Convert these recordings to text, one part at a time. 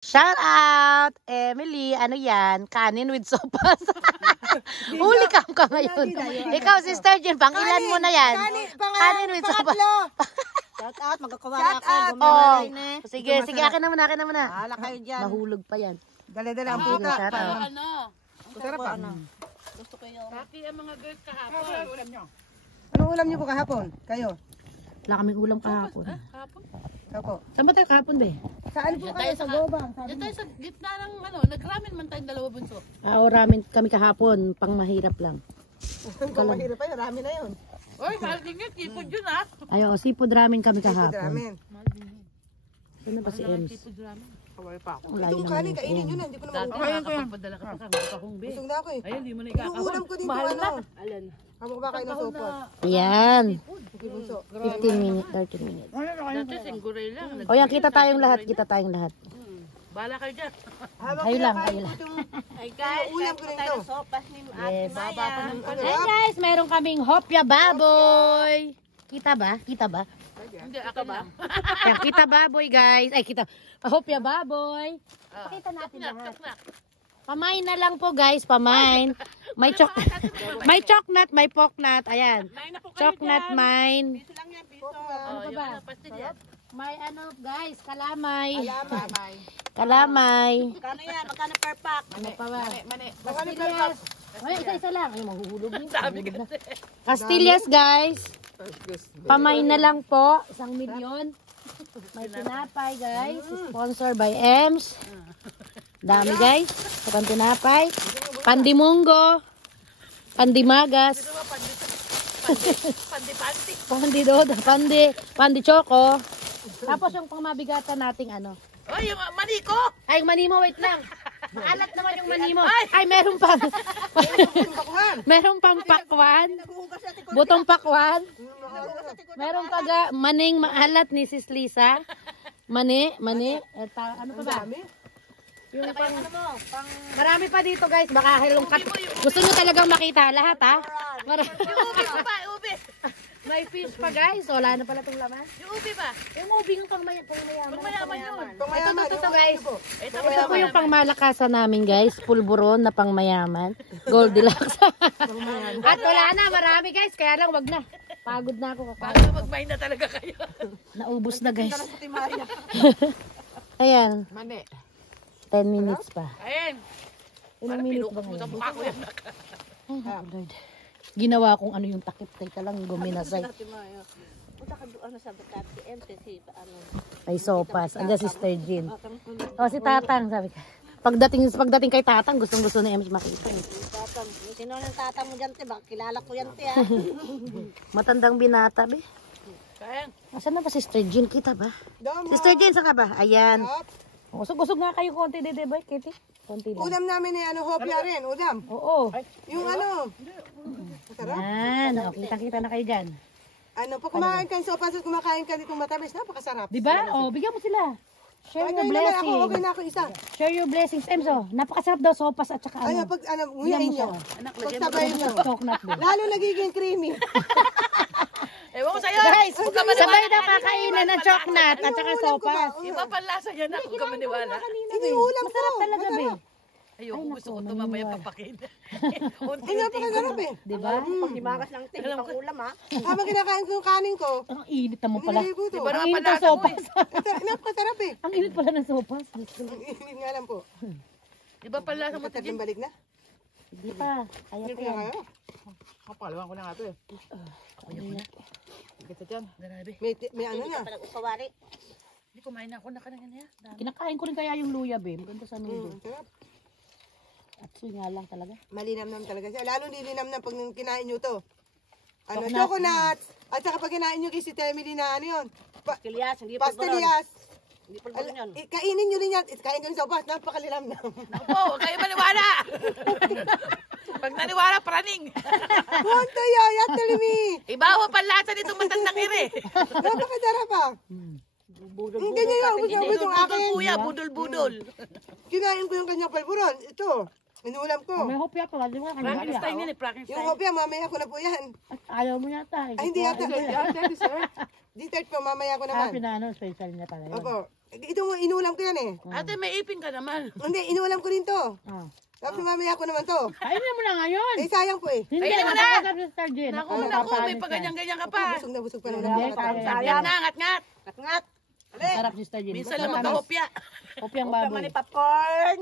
Shout out! Emily, ano yan? Kanin with sopas. Huli ka ngayon. Ikaw, Sister Jen, pang ilan mo na yan? Kanin with sopas. Shout out, magkakawala ako. Oh. Sige, akin na muna. Hala kayo dyan. Mahulog pa yan. Dali-dali ang puta. Ano? Sarap pa. Gusto ko yung... Pati ang mga girls kahapon. Anong ulam niyo po kahapon? Kayo? Wala kaming ulam kahapon. Kahapon? Ako. Saan ba tayo kahapon, be? Saan po kayo sa gobang? Diyan tayo sa gitna ng ano, nagramin man tayong dalawa bunso. Ramen kami kahapon, pang mahirap lang. Kung mahirap pa yun, rami na yun. Oy, mahal din yun. Tipod yun ha. Ay, seafood ramen kami kahapon. Ramen. Saan na ba si Ems? Tipod ramen. Kawal pa ako. Ang layo Itong naman kanin, yung kainin phone. nyo na. Hindi ko naman Dati nakakapagpadala ka pa kang be. Busog na ako eh. Ayun, di mo na Yung ulam ko dito, ano? Alan. Habang ba kayo ng sopa? Ayan. Sige, bunso. 15 minutes, 30 minutes. Dati singguray lang. O yan, kita tayong lahat. Bala kayo dyan. Kayo lang. Ay guys, ulam ko rin ito. Yes. Ano Hey guys, meron kaming hopya baboy. Kita ba? Hindi, ako lang. Yan, kita baboy guys. Ay, kita. Hopya baboy. Pakita natin lahat. Pamain na lang po guys, pamain. May choknat, may poknat. Ayan. Choknat, mine. Ano pa ba? Pastil yan. May ano guys, kalamay. Alamay. Kalamay. Kano yan? Magkano per pack? Ano pa ba? Magkano per pack? Ay, isa lang. Ay, mahuhulog din. Sabi ko. Castillas guys. Pamay na lang po. 1 milyon. May tinapay guys. Sponsor by Ems. Dami guys. Sa tinapay. Pandimunggo. Pandimagas. Pandi-pandi. Pandi choco. Tapos yung pangmabigatan nating ano. Oy, yung maniko. Ay, manimo, wait lang. Maalat naman yung manimo. Ay, meron pang pakwan. Butong pakwan. Meron pa maning maalat ni Sis Lisa. Mani. Ano pa ba? Yung marami pa dito guys. Baka halongkat. Gusto nyo talagang makita lahat ha? Ubi. May fish pa guys. Wala na pala itong laman. Yung ubi ba? Yung ubi ng pangmayaman. Pangmayaman yun. Ito guys. Ito po yung pangmalakasan namin guys. Pulburon na pangmayaman. Goldilocks. At wala na. Marami guys. Kaya lang wag na. Pagod na ako. Bago mag-mind na talaga kayo. Naubos na guys. Ayan. Mani. 10 minutes pa. Ayan. Ilang minutes ba ngayon? Mukha ko yan. Oh, Lord. Ginawa kong ano yung takip. Teka lang, guminasay. Punta ka doon sa Batati MCC. Ay, sopas. Andiyan si Sister Jean. O, si Tatang, sabi ka. Pagdating kay Tatang, gustong-gusto na Ems makita. Tatang. Sino ng tatang mo dyan, te? Baka kilala ko yan, te, ha? Matandang binata, be. Ayan. Asan na ba si Sister Jean? Kita ba? Sister Jean, saan ka ba? Ayan. Usog-usog nga kayo konti, Dede Boy, Kitty. Konti lang. Udam namin eh, hopya rin, udam. Oo. Yung ano. Masarap. Yan. O, kita-kita na kayo dyan. Ano, pag kumakain ka sa sopas at kumakain ka ditong matamis, napakasarap. Diba? O, bigyan mo sila. Share your Ay, naman ako, okay blessings. na ako isa. Share your blessings. Emso, napakasarap daw sopas at saka Ay, ano. pag nguyain nyo. Pagsabayin nyo. Choknat mo. Lalo nagiging creamy. Ewan ko sa'yo. Guys, Huwag ka maniwala. sabay na kakainan ng choknat at saka sopas. Iba pang lasa yan. Huwag ka maniwala. Ito yung ulam ko. Masarap talaga, be. Ayoko, gusto ko ito mamaya papakin. Ay, napakasarap eh. Diba? Pagdimagas lang te, pang ulam ha. Habang kinakain ko yung kanin ko, Ang init naman pala. nililigo to. Diba Ang naman init ng panlasa mo sopas. Ito, napakasarap eh. Ang init pala ng sopas. Hindi nga lang po. Iba pang lasa mo ito. Tatlong balik na. Hindi pa. Kaya Hindi pa ko na yan. kayo. Kapalawan ko na nga ito eh. Kita dyan. Grabe. May ano na. Hindi kumain ako na kanina niya. Kinakain ko rin kaya yung luya, be. Maganda sa nudo. Sarap. At nga lang talaga. Malinamnam talaga siya. Lalo nilinamnam pag kinain nyo to. Ano, Coconut. coconut. At saka pag kinain nyo kay si Temily na ano yun. Pastillas, hindi pa Pastillas. Hindi pa yun. Kainin nyo rin yan. Kain ko yung sopas. Napakalilamnam. Naku, huwag kayo maniwala. Pag naniwala, praning. Punto yun. Yan me. Iba ho pang lasa nito matandang ire. Napakasarap ah. Ganyan yung ubus yung akin. Kuya, budol-budol. Kinain ko yung kanyang palburon. Ito. Inulam ko. May hopya pa. Di ba? Frankenstein style yan eh, Frankenstein. Yung hopya, mamaya ko na po yan. Ayaw mo yata. Ay, hindi yata. Dessert po, mamaya ko Ah, naman. pinano. Special niya talaga. Opo. Ito mo, inulam ko yan eh. Ate, may ipin ka naman. Hindi, inulam ko rin to. Ah. Tapos mamaya ko naman to. Kainin mo na ngayon. Eh, sayang po eh. Hindi, Kainin mo na. nakakasarap si Star Jen. Naku, may pagganyan-ganyan ka pa. Busog na busog pa naman. Hindi, Nakakatawa. kaya. Ngat nga, ngat. Ngat. Sarap si Star Jen. Minsan lang magkahopya. Kopyang Naman baboy. ni popcorn.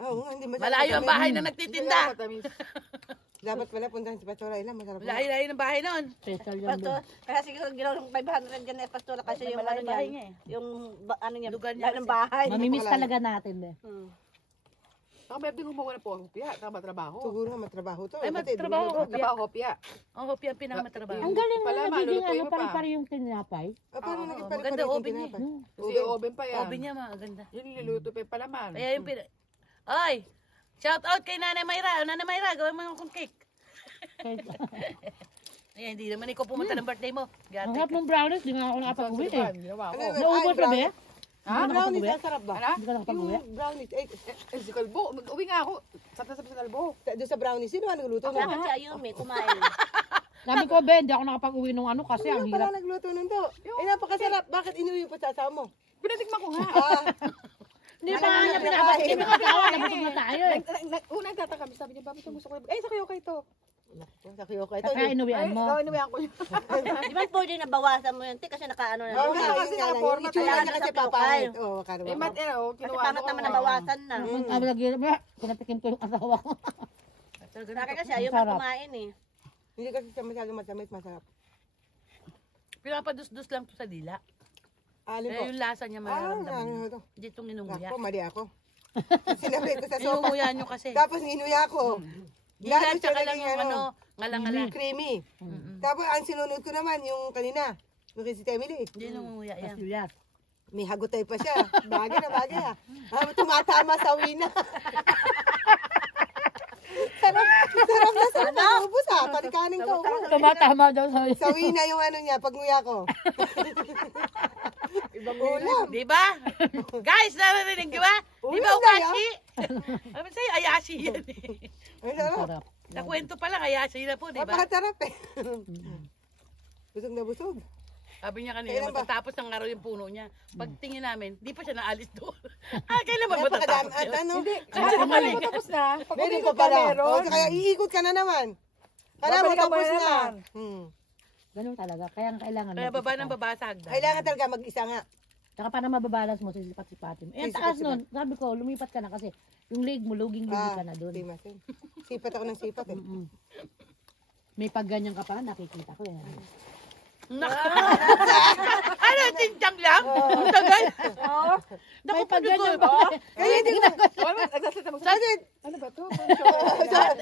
Oo, hindi masyado. Malayo ang bahay na nagtitinda. Dapat pala puntahan si Pastora Ila. Masarap. Layo-layo ng bahay nun. Special yan Pastor, doon. kaya siguro ginawa ng 500 dyan eh, Pastor, kasi yung ano niya, yung ano niya, Lugar niya ng bahay. Mamimiss talaga natin de. Ako may abding gumawa na po ang hopya, tama trabaho. Siguro nga matrabaho to. Ay, Kasi matrabaho dulo- ko. Hopya. Trabaho hopya. Ang hopya ang pinakamatrabaho. Ang galing na Pala, nagiging malulutuin ano, mo pa. pari-pari yung tinapay. Ah, paano naging maganda pare-pareho yung oven niya. tinapay? Kasi oven pa yan. Oven niya maganda. Yung niluluto pa yung palaman. Kaya yung Ay! Shout out kay Nanay Mayra. Nanay Mayra, gawin mo yung cake. Ay, hindi naman ikaw pumunta ng birthday mo. Ang Gati harap ka. ng brownies, di nga ako nakapag-uwi eh. Ginawa ko. Ano yun? Naubos na ba eh? Ah, Hindi ka brownies, nakapag-uwi? ang sarap ba? Ano? Hindi ka nakapag-uwi? Yung brownies, eh, Si Kalbo, mag-uwi nga ako. Sapta-sapta sa Kalbo. doon sa brownies, sino ang nagluto nun? Dapat si Ayumi, kumain. Sabi ko, Ben, di ako nakapag-uwi nung ano kasi ang Sino pala hirap. nagluto nun to? Eh, napakasarap. Bakit inuwi pa sa asawa mo? Pinatikman ko nga. Ah, Hindi pa nga niya pinapakita. Hindi ko asawa, nabusog na tayo eh. Una nagtataka kami, sabi niya, bakit yung gusto ko? Eh, sa kayo kayo to. sa kiyoka. Ito, Kaya inuwian mo. Inuwihan ko yun. Di ba pwede na bawasan mo yun, te, kasi nakaano na. Oo nga, kasi yun nga lang. Yung naka-format itsura kaya niya kasi sa papayat. Oo, Eh, karawa. mat, Kasi kinuha pangit ko. naman nabawasan na. Sabi lagi, pinatikim ko yung asawa ko. Sa akin kasi Ayumi Sarap. kumain eh. Hindi kasi siya masyadong matamis, masarap. Pinapadus-dus lang to sa dila. Alin po? Kaya yung lasa niya Ah, mararamdaman. ano to? Hindi itong inunguya. Ako, mali ako. Sinabi ko sa sopa. Inunguya nyo kasi. Tapos ninuya ko. Dila Lalo siya tsaka lang naging yung ano, ngalang-ngala. creamy. Tapos ang sinunod ko naman yung kanina. Yung kay si Emily. Hindi inunguya yan. Yes. May hagutay pa siya. Bagay na bagay ah. Tumatama sa wina. sarap na sarap na ubus ah. Parikanin ko. Tumatama daw sa Sa wina yung ano niya, pag nguya ko. Ibang ulam. Di ba? Guys, narinig di ba? Di ba Ulam na ukashi? Sabi sa'yo, ayashi yan eh. Ay, sarap. sarap. Nakwento pa lang, ayashi na po, di ba? Napakasarap eh. Busog na busog. Sabi niya kanina, Kailan ba? matatapos ng araw yung puno niya. Pagtingin namin, di pa siya naalis doon. Kailan ba Napakadami. matatapos At yun? ano? Kaya bumalik. Tapos na. Pag Meron umikot pa pala. meron. O, kaya iikot ka na naman. Kala mo Babalik ka tapos muna na. naman. Ganun talaga. Kaya ang kailangan. Kaya baba mag-isa ng ka. baba sa hagdan. Kailangan talaga mag-isa nga. Tsaka para mababalance mo, sisipat-sipatin mo. Eh, ang taas nun. Sabi ko, lumipat ka na kasi yung leg mo, luging-lugi ka na doon. Timasin. Sipat ako ng sipat eh. May pagganyan ka pa, nakikita ko eh. Ano, chinchang lang? Ang tagal. May pagganyan Naku, pa. Kaya hindi ko. Nagsasalita mo. Bakit? Ano ba to?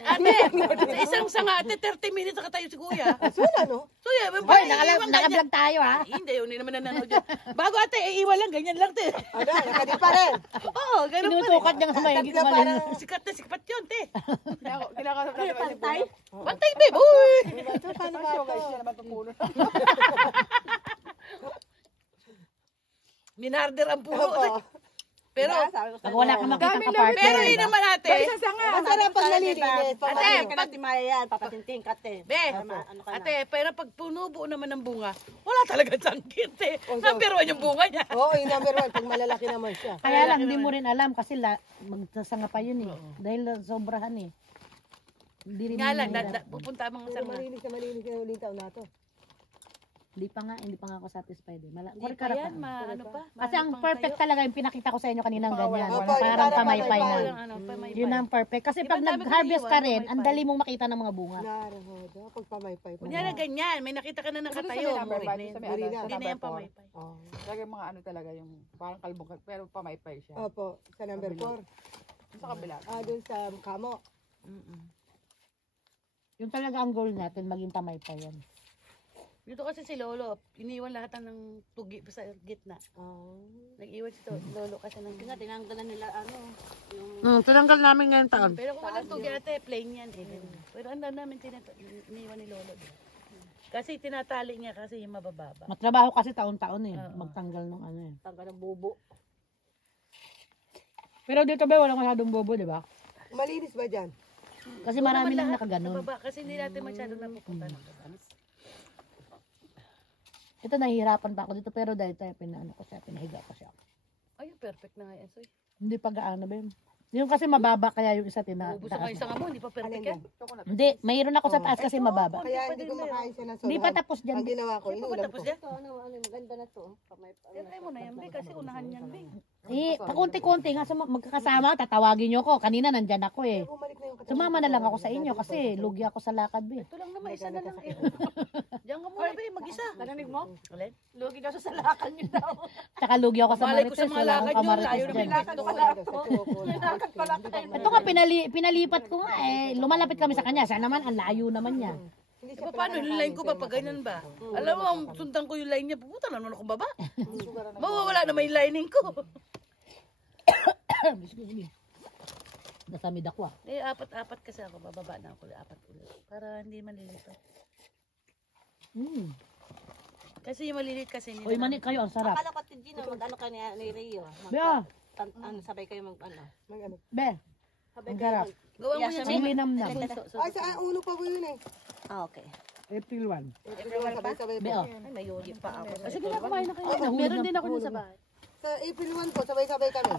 ate, sa isang sanga, ate, 30 minutes saka tayo si kuya. Wala no? So, yeah, Hoy, nakablog tayo ha. Hindi, yun naman nanonood yun. Bago ate, iiwan lang, ganyan lang, te. Ano? Nakadi pa rin. Oo, ganun pa rin. Tinutukat niya nga mahigit Tatlo malin. parang- Sikat na sikat yun, te. Kinakasal ka naman si Pantay? Puno. Pantay, babe, uy! Paano ba Show ito? guys, siya naman itong puno. Minarder ang puno. Opo. Pero, Pag wala kang makita ka pero partner. yun naman ate. Isang sanga. Masarap pag nalilinis. Ate, Ate, pag timaya yan, papatinting ka, te. Be, Ano ka na? ate, pero pag punubo naman ng bunga, wala talagang sangkit eh. Oh, so- Number 1 yung bunga niya. Oo, yung number 1. Pag malalaki naman siya. Kaya lang, hindi mo rin alam kasi magsasanga pa yun eh. Dahil sobrahan eh. Hindi rin Nga lang, mahirap. pupunta mga Puro sanga. malinis na uling taon na to. Hindi pa nga ako satisfied eh. Hindi pa yan, ano pa. Kasi ang perfect talaga yung pinakita ko sa inyo kaninang ganyan. Opo, Parang para pamaypay pamaypay. na. Ano, pamaypay. Yun ang perfect. Kasi Di ba pag ang dami ko nag-harvest ka iniwan, rin, pamaypay. ang dali mong makita ng mga bunga. Narohodo. Pag pamaypay pa. Kunya na ganyan, may nakita ka na nakatayo. number Murid five, na yun. sa may Hindi ano, na. sa Hindi na number yan four. pamaypay. Oh. Talaga yung mga ano talaga, yung parang kalbong, pero pamaypay siya. Opo, sa number 4. Sa kabila. Doon sa kamo. Yun talaga ang goal natin, maging pamaypay yan. Dito kasi si Lolo, iniwan lahat ng tugi pa sa gitna. Nag-iwan si Lolo kasi ng Nga, tinanggalan nila, ano, yung... Tinanggal namin ngayon taon. Pero kung walang tugi ate, plain yan eh. Pero ang dami namin iniwan ni Lolo. Kasi tinatali niya kasi yung mabababa. Matrabaho kasi taon-taon eh. Magtanggal ng ano eh. Tanggal ng bubo. Pero dito ba walang masyadong bobo, di ba? Malinis ba dyan? Kasi marami lang nakaganon. Mababa, kasi hindi natin masyadong napupunta ng taas. Ito nahihirapan pa ako dito pero dahil tayo pinaano ko siya, pinahiga ko siya. Ay, perfect na nga yan, Soy. Hindi pa gaano ba yun? Yung kasi mababa kaya yung isa Ubus ang isa nga mo, hindi pa perfect yan. Hindi, mayroon ako sa taas kasi mababa. Kaya hindi ko makain siya ng soda. Hindi pa tapos dyan. Ang ginawa ko, Hindi pa inulam tapos ko. yan. Maganda na to. Try mo na yan, Be, kasi unahan yan, Be. Eh, pakunti-kunti nga magkakasama, tatawagin nyo ko. Kanina nandyan ako eh. Bumalik na yung katawan. Sumama na lang ako sa inyo kasi lugi ako sa lakad ba. Ito lang naman, isa na lang eh. Diyan ka muna, Be, mag-isa. Narinig mo? Alin? Lugi daw sa salakan niyo daw. Tsaka lugi ako sa Malay ko sa Marites. mga Wala akong lakad nyo, kamarites layo na dyan. lakad ko. Lakad pala kayo. Ito nga, pinalipat ko nga eh. Lumalapit kami sa kanya. Siya naman, ang layo naman niya. E paano, yung line ko ba pag ganyan ba? Alam mo, ang sundan ko yung line niya, pupunta na naman akong baba. Mawawala na may lining ko. Excuse me. Nasamid ako ah. Eh, apat kasi ako, bababa na ako, apat ulit. Para hindi malilito. Kasi yung malilit kasi nila. Uy, manik kayo, ang sarap. Akala ko Gino, mag-ano ka ni Rio. Bea, Sabay kayo mag-ano. be, Sabay ang kayo sarap. Gawa mo yan. Ang linamnam. Ay, sa uno pa po yun eh. Ah, okay. April 1. Sabay-sabay Be, po. oh. Ay, may yuri pa ako. Sige na, kumain na kayo. Meron din ako dun sa bahay. Sa April 1 po, sabay-sabay kami.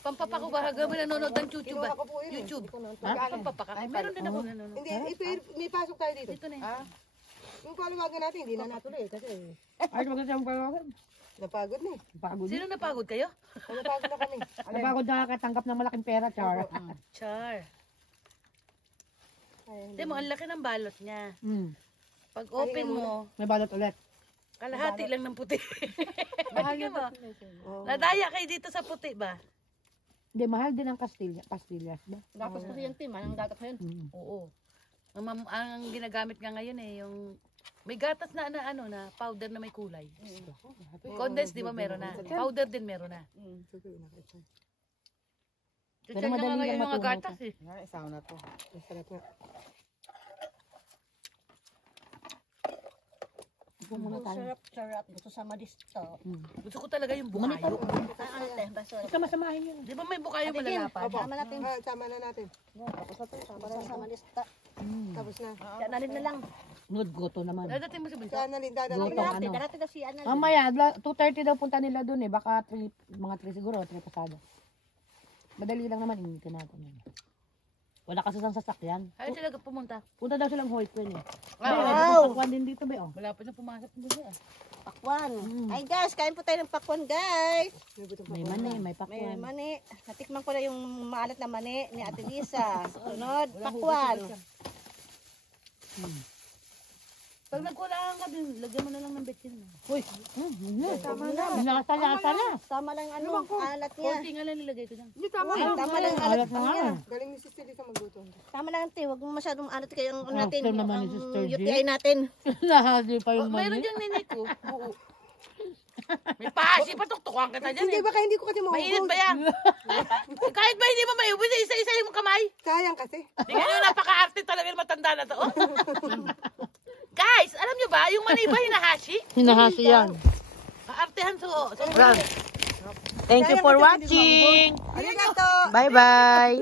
Pampapa ko ba? Gawin nanonood ng YouTube ba? Kinuha ko po yun eh. YouTube. Ha? Pampapa ka. Meron din ako nanonood. Hindi, may pasok tayo dito. Dito na yun. Yung palawagan natin, hindi na natuloy kasi Ay, maganda siyang palawagan. napagod na eh. Pagod. Sino napagod kayo? Napagod na kami. Napagod nakakatanggap ng malaking pera, Char. Char. Hindi mo, ang laki ng balot niya. Pag open mo, May balot ulit. kalahati lang ng puti. Mahal mo. Nadaya kayo dito sa puti ba? Hindi, mahal din ang pastillas ba? Dapat ko yan, Tim. Anong dapat ko yun? Oo. Ang ginagamit nga ngayon eh, yung may gatas na na powder na may kulay. Condensed, di ba meron na? Powder din meron na. Pero Pero madali nga lang ngayon mga matunaw gatas eh. Isaw na to. Masarap nga. Ito muna tayo. Sarap. Gusto sa madisto. Gusto ko talaga yung bukayo. Ito masamahin yun. Di ba may bukayo malalapad? Sama natin. Sama na natin. Sa madisto. Tapos na. Yan, nalit na lang. Nude goto naman. Dadating mo sa bunso. Saan na rin dadalhin? Luto ano. Darating na si Ana. Mamaya, 2:30 daw punta nila dun eh. Baka mga 3 siguro, 3 pasado. Madali lang naman, hindi ka natin. Wala kasi sang sasakyan. Ayaw sila pumunta. Punta daw silang Hoy Queen eh. Wow! Pakwan din dito ba oh. Malapit na pumasok mo siya. Pakwan. Ay guys, kain po tayo ng pakwan guys. May mani, may May pakwan. mani. Natikman ko na yung maalat na mani ni Ate Lisa. Sunod, pakwan. Pag nagkulangan ka din, lagyan mo na lang ng betsin. Uy, tama na. Nakasala-sala. Tama lang ano, alat niya. Konti nga lang nilagay ko dyan. Tama lang alat Alat na nga. niya. Galing ni Sister Lisa magluto. Tama lang te, wag mo masyadong alat kayo ang ano natin, After naman ang ni Sister G. UTI natin. Nahadi pa yung Mayroon mani. dyan ninay ko. Oo. May pasi, patuktukan kita dyan Hindi, eh. baka hindi ko kasi Mainit maubos. ba yan? Kahit ba hindi mo maubos, isa-isa yung kamay. Sayang kasi. Tingnan nyo, napaka-arte talaga yung matanda na to. Oh. Guys, alam nyo ba, yung mani ba hinahashi? Hinahasi yan. Kaartehan so. Thank you for watching. Arigato! Bye-bye.